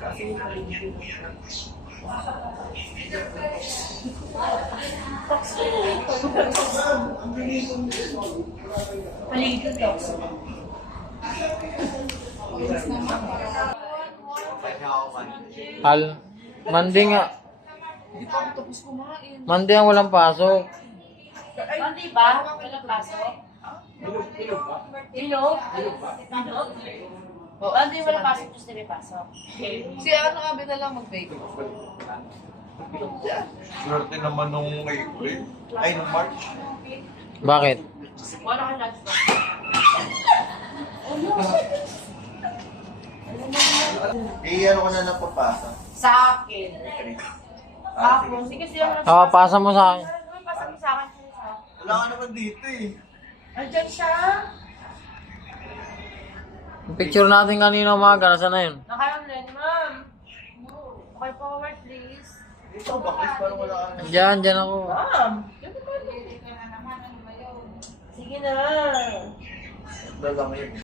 Kasi paligid. Paligid daw. Mandi nga. Hindi pa ako tapos kumain. Mandi ang walang pasok. Mandi ba? Walang pasok? Ilog ba? Ilog? O, Mandi walang pasok, Tuesday may pasok. Si ano nga na lang mag-bake? Swerte naman nung April. Ay, nung March. Bakit? Wala ka lunch ba? Eh, ano ka na napapasa? Sa akin. Ako, hindi kasi ako Pasa mo sa akin. Pasa mo sa akin. Wala ka naman dito eh. Andyan siya. Yung picture natin kanina umaga, nasa na yun? Naka-online, ma'am. Okay, forward, please. Ito, bakit parang wala ka na. Diyan ako. Ma'am. Sige na. Dalang yun.